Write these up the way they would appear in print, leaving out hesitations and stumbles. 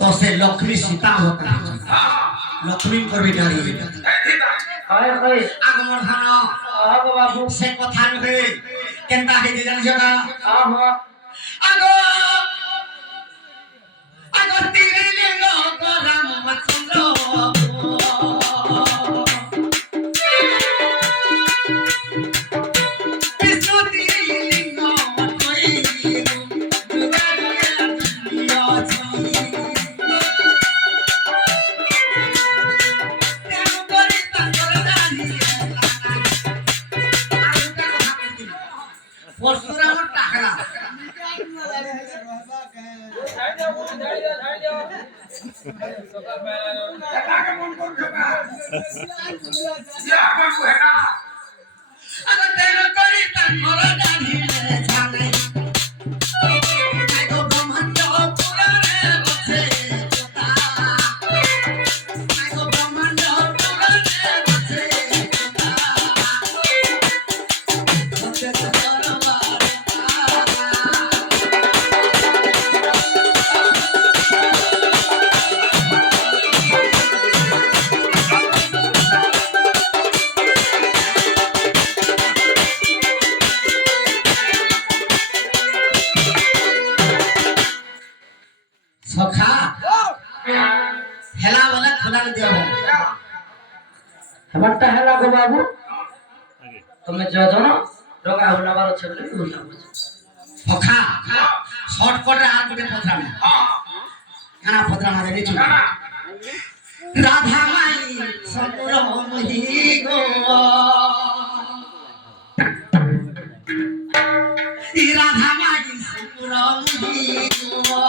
तो से लक्ष्मी सीता होता है लक्ष्मी कर भी डाली हाय हाय आगमन धान आगो बाबू से कथा नुहे केनता हे जे जानि जगा आहो आगो आगो तीरे लिंग राम मचंद्र सखा हेला वाला खुला के दियो हमारटा हेला गो बाबू तुम जजनो रोगा होला बारो छबले होला सखा शॉर्टकट रे हाथ गुटे पथरा में खाना पथरा मारे नी चुका राधा माई संतुर मोहि गो ई राधा माई संतुर मोहि गो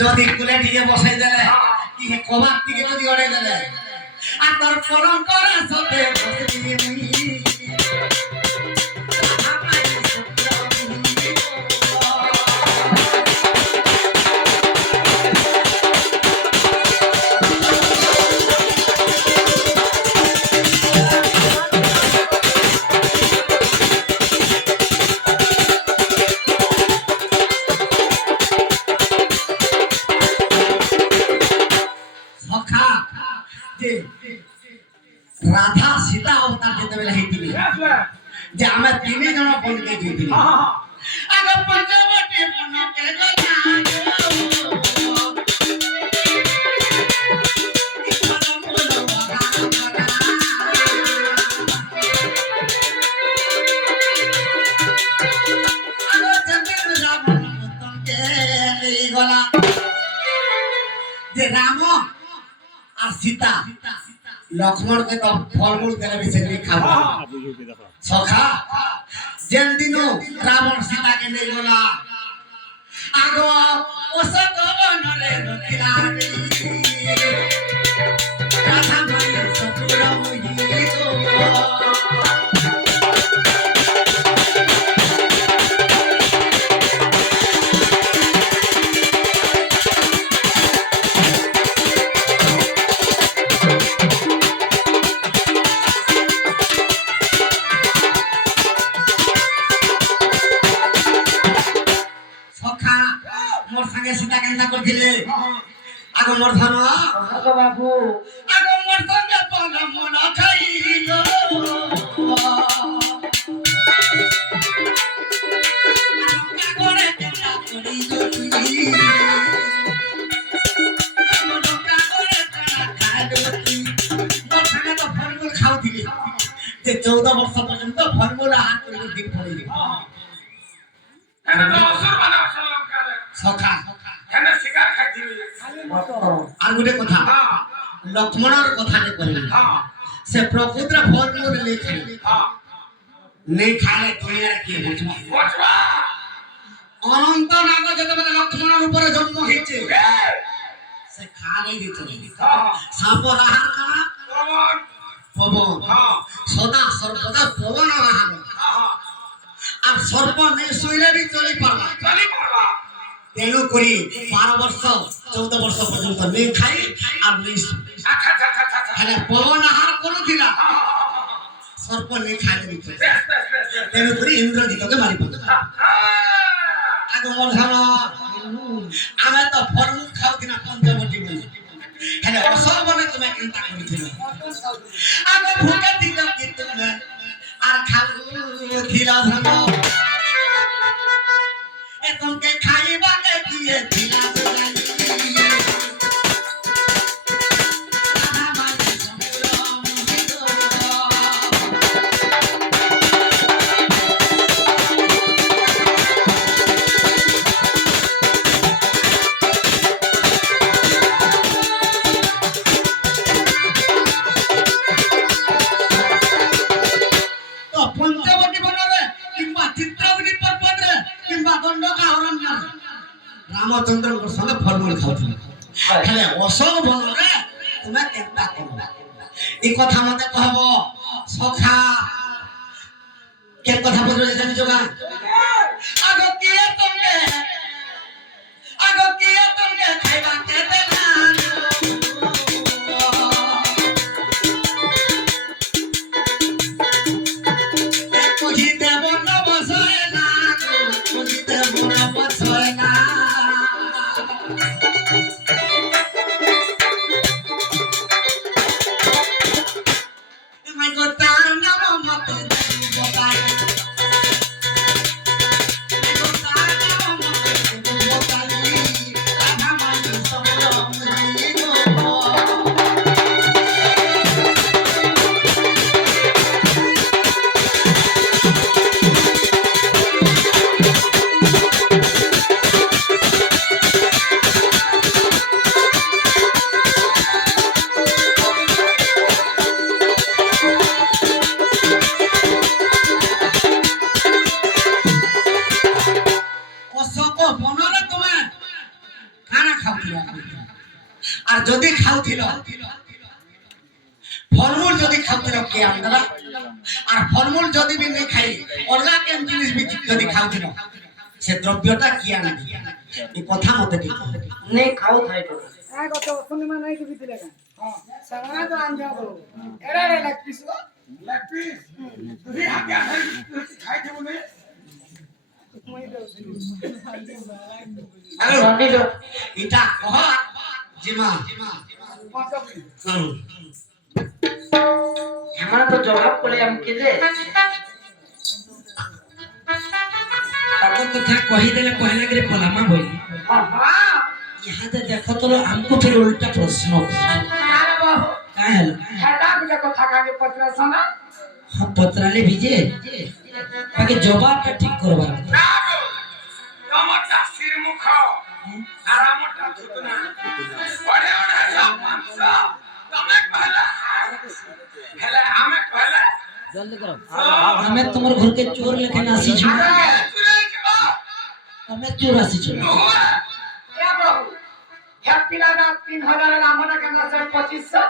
যদি কুলে দিয়ে বসাই দিলে কি হে কবাক থেকে যদি অড়াই দিলে আর তোর পরম্পরা সাথে বসবি মুই राधा सीता अवतार जेतेबेले हेतिली जे आमे तीने जण बन के जेतिली आगे पंचवटी बन के राम और सीता लक्ष्मण के तो फलमूल देले भी से खाबो सखा जेन दिनो रावण सीता के नहीं बोला आगो ओसक बनले रखिलानी राधा माई सतुर मोहि गो सीता केनता करथिले आगो मोर धन आगो बाबू आगो मोर संगे पन मन खाइलो आगोरे केनता करी जोई मोर कागोरे केनता खादोती मोर संगे तो फलमूल खाउथिली जे 14 वर्ष पर्यंत फलमूल हात कर दिन पड़िले एना तो असुर बना सखा एना शिकार खाइथिली আর গুটে কথা লক্ষ্মণর কথাতে কইলি সে প্রকৃতির ফলমূল নেই খাই নেই খাইলে দুনিয়ার কি বুঝবা অনন্ত নাগ যেতবেলে লক্ষ্মণর উপরে জন্ম হইছে সে খা নাই দিত সাপ আহার কানা পবন সদা সর্বদা পবন আহার আর সর্ব নেই শুইলে বি চলি পারবা তেণু করি 12 বর্ষ 14 বর্ষ পর্যন্ত নেই খাই আর নেই আচ্ছা আচ্ছা আচ্ছা আচ্ছা হেলে পবন আহার করুথিলা সর্প নেই খাই দিতে তেণু করি ইন্দ্রজিতকে মারি পড়ে আগে মধান আমি তো ফলমূল খাওতিনা পঞ্চবটি বলি হেলে অসবনে তুমি চিন্তা করিছিল আগে ভুকে দিল কি তুমি আর খাওতিলা ধন এ তোমকে খাইবাকে দিয়ে দিলা রামচন্দ্রଙ୍କ সঙ্গে ফলমূল খাওছিল হেলে অসব বলরে তুমি কেনটা করব এই কথা মতে কহব সখা কে কথা বলবে জানিছো গা আগো কিয়ে তোমকে খাইবা কে দেনা কহি দেব না বসয় না কহি দেব না বসয় না আর যদি খাওছিল ফলমূল যদি খাওছিল কে আমরা আর ফলমূল যদি বি নেই খাই অলগা কেন জিনিস বি যদি খাওছিল সে দ্রব্যটা কি আনা এই কথা মতে ঠিক নেই খাও থাই তো হ্যাঁ কত শনিমা নাই দিবি দিলে কেন হ্যাঁ সারা তো আন যাবো এরা রে লাগতিস লাগপিস তুই আগে খাই দেব নে হ্যালো এটা কহ জিমা আমরা তো জবাব করে আমকে দে ତାଙ୍କ କଥା କହିଦେଲେ କହିଲା କି ପଲାମା ବୋଇ ଇହାଦେ ଦେଖ ତୋର ଆମକୁ ଫେର ଉଲ୍ଟା ପ୍ରଶ୍ନ আরে বাবু କାଁ ହେଲା হেডা গুলো কথা কাকে পত্রা শোনা ହଁ ପଚରାଲେ ବି ଯେ ବାକି ଜବାବଟା ଠିକ କରବାର କଥା। টমাটা সির মুখ আর আমটা থুতনা ওরে ওরে সব মাংস তুমি কহলা হেলে আমি কহলা ଆମେ ତମର ଘରକେ ଚୋର ଲେଖେନ ଆସିଛୁ ତମେ ଚୋର ଆସିଛ এ বাবু হ্যাপি লাগা 3000 আমরা কেন আছে 2500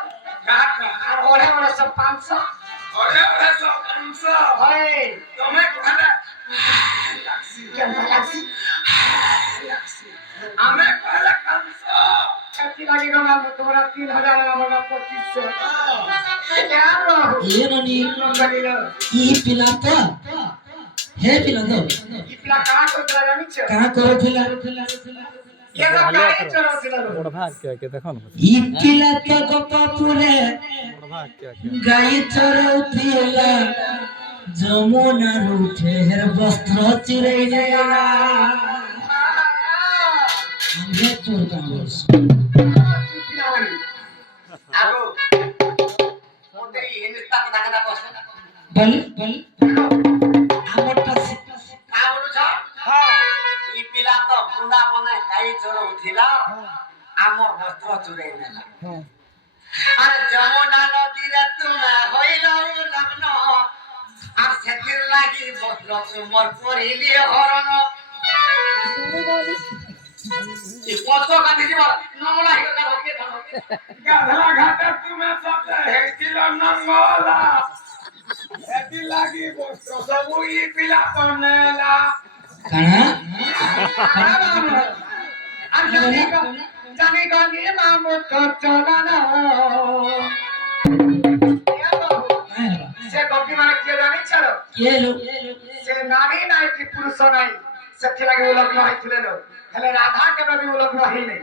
কাকা আর ওরে ওরে সব 500 ওরে ওরে সব মাংস হয় তুমি কহলা লাগছি কেন লাগছি আমি কহলা কাংস হ্যাপি লাগি গো বাবু তোমরা 3000 আমরা 2500 কেন বাবু ಏನನಿ নন্দলিল ಈ ପିଲା ତ ହେ ପିଲା ତ ইপলা কাজ করতে জানিছ କାଁ କରୁଥିଲା এরা গায়ে চড়ছিল ଇ ପିଲା ତ ଗୋପପୁରେ ଗାଈ ଚରଉଥିଲା ଯମୁନାରୁ ଫେର ବସ୍ତ୍ର ଚିରେଇ ନେଲା ଆମେ ଚୋର କାମ করছি আগো মতে হিন্দুস্তান কথা কথা কস বলি ଆମରଟା কা বলছ ই পিলা তো বুন্দা বনে গাই চোর উঠিলা আমার বস্ত্র চুরাই নেলা আরে যমুনা নদীরে তুমি হইল লগ্ন আর সেতির লাগি বস্ত্র তোমার করিলি হরণ এই কত কাঁদি দিবা নমলা হিগা ধকে ধকে গাধলা ঘাটে তুমি সব হেছিল নঙ্গলা এটি লাগি বস্ত্র সবু ই পিলা তনেলা କାଣା জানি গনি মামু তো চলানা সে গপি মানে কি জানিছ কি হলো সে নারী নাই কি পুরুষ নাই ସେଥିଲାଗି ଉଲଗ୍ନ ହେଇଥିଲେ ଲୋ ହେଲେ ରାଧା କେବେ ବି ଉଲଗ୍ନ ହେଇନି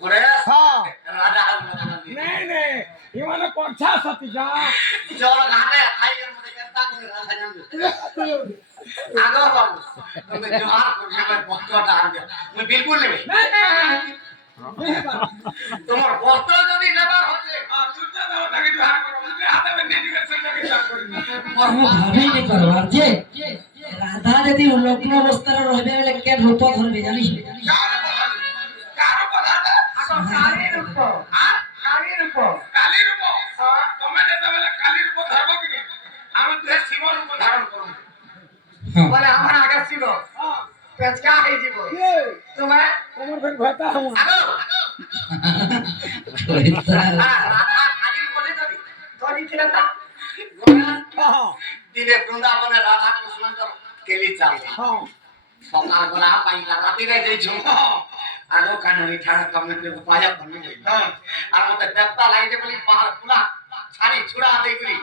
ଗଣେଶ ହଁ ରାଧା ନାଇଁ ନାଇଁ ଏମାନେ ପଛା ସତି ଯା ଜଳ ଘାଟେ ଖାଇଲେ ମତେ କେନ୍ତା କରି ରାଧା ଜାଣିଛୁ ଆଗ ବାବୁ ତମେ ଜହାର କରୁଛ ଭାଇ ବସ୍ତ୍ରଟା ଆଣିଦିଅ ମୁଁ ବିଲକୁଲ ନେବି তোমার বস্ত্র যদি নেবার হচ্ছে ସୂର୍ଯ୍ୟ ଦେବତାକେ ଜୁହାର କର ମତେ ହାତ ମେ ନେଇକି ସୂର୍ଯ୍ୟକେ ଜୁହାର କରିବି ମୁଁ ଭାବି ନି କରବାର ଯେ ରାଧା ଯଦି ଉଲଗ୍ନ ଅବସ୍ଥାରେ ରହିବେ ବେଲେ କେ ରୂପ ଧରବେ ଜାଣିଛ କାହାର ପଧାରବେ ଆଗ କାଳି ରୂପ କାଳି ରୂପ କାଲି ରୂପ ତମେ ଯେତେବେଳେ କାଲି ରୂପ ଧରବ କି ନାହିଁ ଆମେ ଦୁହେଁ ଶିବ ରୂପ ଧାରଣ କରୁ ହଁ ବୋଲେ ଆମର ଆଗ ଶିବ ହଁ পেচকা ହେଇଯିବ କିଏ ତୁମେ ତମର ଫେର ଭେଟା ହଉ আগ কইতা রাধা কালীর বলে যাবি ধরিଥିଲେ তা ହଁ দিনে বৃন্দাবনে রাধা কৃষ্ণଙ୍କର কেলি চালে ହଁ সকাল বেলা পাইলা রাতিরে যাইছো আগ কানে মিঠা কমে পায়া বন্ধ আর মতে দেবতা লাগছে বলি বাহার পুরা ছাড়ি ছুড়া দেই বলি